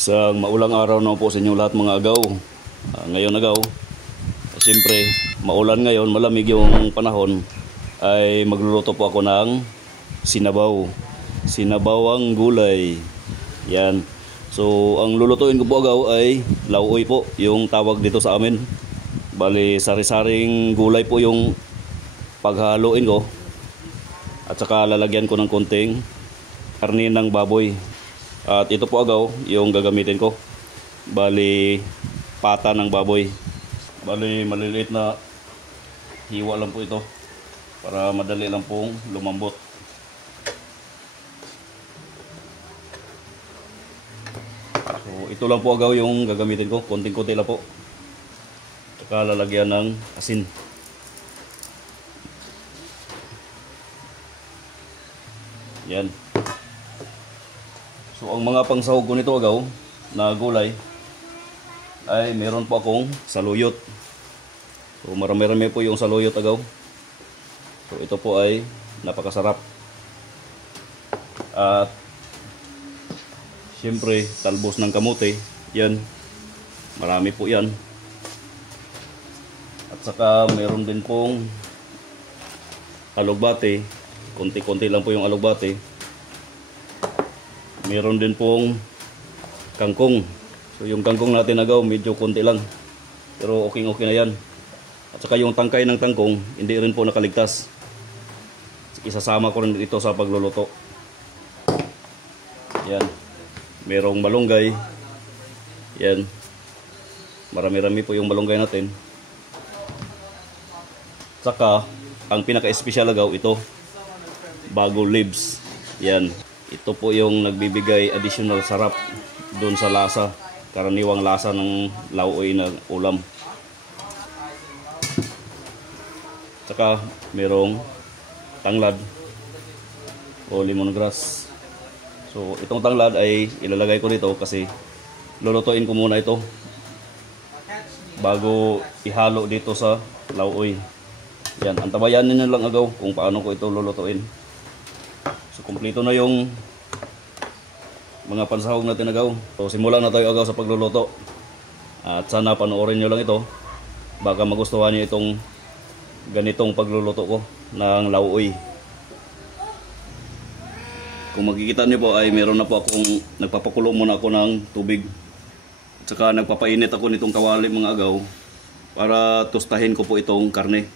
Isang maulang araw na po sa inyo lahat mga agaw. Ngayon agaw, siyempre maulan ngayon, malamig yung panahon, ay magluluto po ako ng sinabaw. Sinabawang gulay. Yan. So ang lulutuin ko po agaw ay lauoy po, yung tawag dito sa amin. Bali sari-saring gulay po yung paghaluin ko. At saka lalagyan ko ng konting karne ng baboy. At ito po agaw yung gagamitin ko. Bali pata ng baboy. Bali maliliit na hiwa lang po ito para madali lang pong lumambot. So ito lang po agaw yung gagamitin ko. Konting-konti lang po. Saka lalagyan ng asin. Yan. So ang mga pangsahog ko nito agaw na gulay ay meron po akong saluyot. So marami-rami po yung saluyot agaw. So ito po ay napakasarap. At siyempre talbos ng kamote. Yan. Marami po yan. At saka meron din pong alugbate. Konti-konti lang po yung alugbate. Meron din pong kangkong. So yung kangkong natin agaw medyo konti lang. Pero okay na yan. At saka yung tangkay ng tangkong hindi rin po nakaligtas. Isasama ko rin ito sa pagluluto. Yan. Merong malunggay. Yan. Marami-rami po yung malunggay natin. At saka ang pinaka-espesyal agaw ito, bago leaves. Yan. Ito po yung nagbibigay additional sarap doon sa lasa. Karaniwang lasa ng lauoy na ulam. Tsaka merong tanglad o lemongrass. So itong tanglad ay ilalagay ko dito kasi lulutuin ko muna ito bago ihalo dito sa lauoy. Yan, antabayan niyo lang agaw kung paano ko ito lulutuin. So kumpleto na yung mga pansahog natin agaw. So simulan na tayo agaw sa pagluluto. At sana panoorin nyo lang ito. Baka magustuhan nyo itong ganitong pagluluto ko ng lauoy. Kung makikita nyo po ay meron na po akong nagpapakulo muna ako ng tubig. At saka nagpapainit ako nitong kawali mga agaw para tustahin ko po itong karne.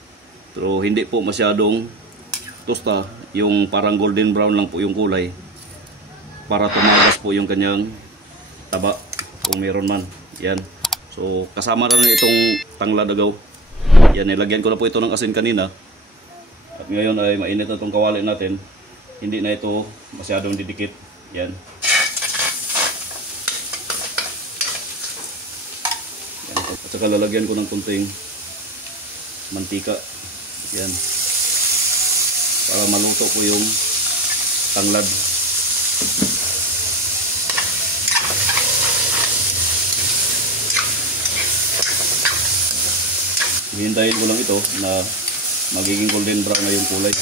Pero hindi po masyadong tusta, yung parang golden brown lang po yung kulay para tumagas po yung kanyang taba kung meron man. Yan. So kasama na rin itong tanglad agaw. Yan, nilagyan ko na po ito ng asin kanina. At ngayon ay mainit na itong kawali natin. Hindi na ito masyadong didikit. Yan. Yan. At saka lalagyan ko ng kunting mantika. Yan. Para maluto po yung tanglad. Hihintayin ko lang ito na magiging golden brown na yung kulay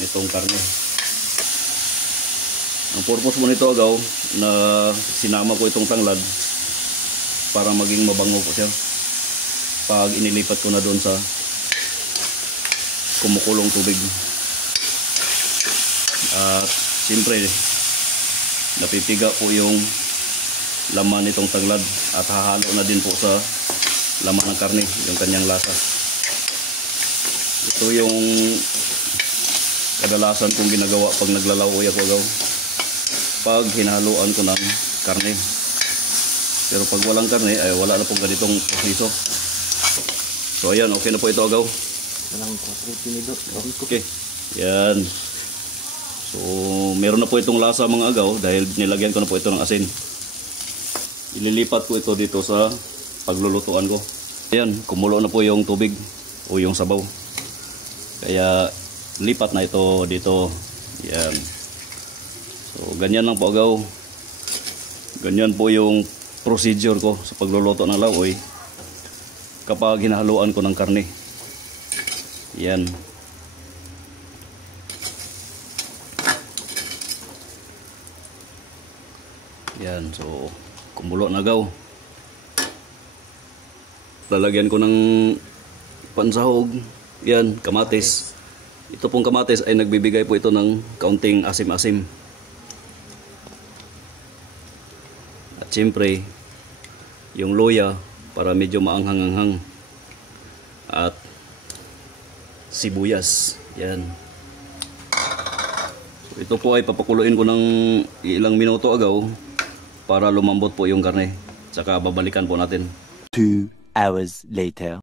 nitong karne. Ang purpose mo nito agaw na sinama ko itong tanglad para maging mabango po siya pag inilipat ko na doon sa kumukulong tubig. At siyempre napipiga po yung laman nitong tanglad at hahalo na din po sa laman ng karne yung kanyang lasa. Ito yung kadalasan kong ginagawa pag naglalauoy ako agaw, pag hinahaluan ko ng karne. Pero pag walang karne ay wala na pong ganitong proseso. So ayan, okay na po ito agaw. Okay. Yan. So meron na po itong lasa mga agaw dahil nilagyan ko na po ito ng asin. Ililipat ko ito dito sa paglulutuan ko. Ayan, kumulo na po yung tubig o yung sabaw. Kaya lipat na ito dito. Yan. So ganyan lang po agaw. Ganyan po yung procedure ko sa pagluluto ng lauoy kapag hinahaluan ko ng karne. Yan. Yan, so kumulo na agaw. Lalagyan ko ng pansahog. Yan, kamatis. Ito pong kamatis ay nagbibigay po ito ng kaunting asim-asim. At siyempre, yung luya para medyo maanghang-anghang. At sibuyas. Yan. So, ito po ay papakuluin ko ng ilang minuto agaw para lumambot po yung karne. Tsaka babalikan po natin. 2 hours later.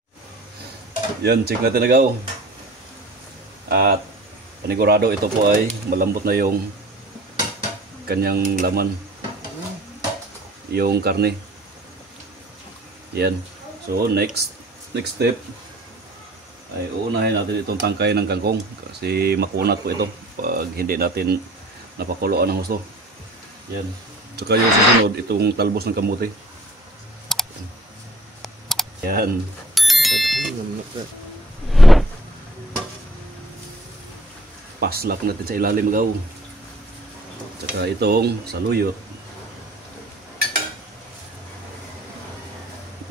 Yan, check natin agaw. At panigurado ito po ay malambot na yung kanyang laman. Yung karne. Yan. So next step ay uunahin natin itong tangkay ng kangkong kasi makunat po ito pag hindi natin napakuluan ng husto. Yan. Tsaka yung susunod itong talbos ng kamuti. Yan. Paslap natin sa ilalim agaw. Tsaka itong saluyot.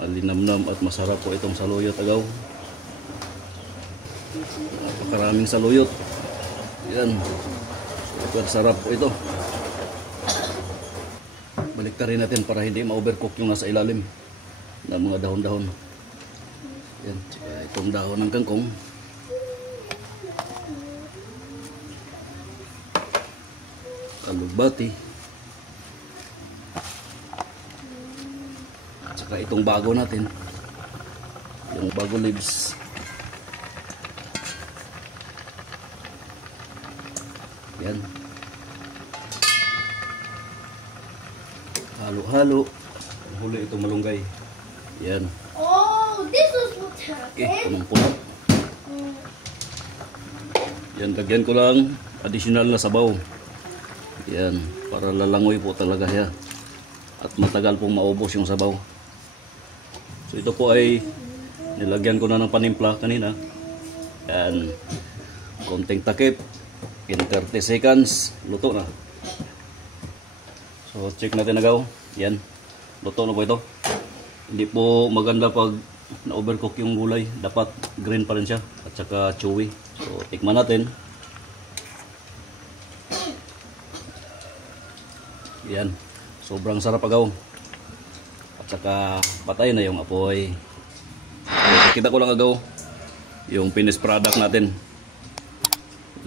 Malinamnam at masarap po itong saluyot agaw. Napakaraming saluyot. Yan. Super sarap po ito. Baliktarin natin para hindi ma-overcook yung nasa ilalim ng mga dahon-dahon. Yan. Tsaka itong dahon ng kangkong. Alugbati. At saka itong bago natin. Yung bago leaves. Yan. Halo-halo. Huli itong malunggay. Yan. Oh, this was what happened. Okay, punong-puno. Yan, lagyan ko lang additional na sabaw. Yan, para lalangoy po talaga siya. At matagal pong maubos yung sabaw. So ito po ay nilagyan ko na ng panimpla kanina. Yan. Konting takip. In 30 seconds, luto na. So check natin agaw. Yan. Luto na po ito. Hindi po maganda pag na-overcook yung gulay. Dapat green pa rin siya. At saka chewy. So tikman natin. Yan. Sobrang sarap agaw. At saka patay na yung apoy. So, kita ko lang agaw yung finished product natin.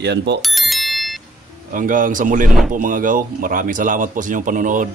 Yan po. Hanggang sa muli naman po mga agaw. Maraming salamat po sa inyong panonood.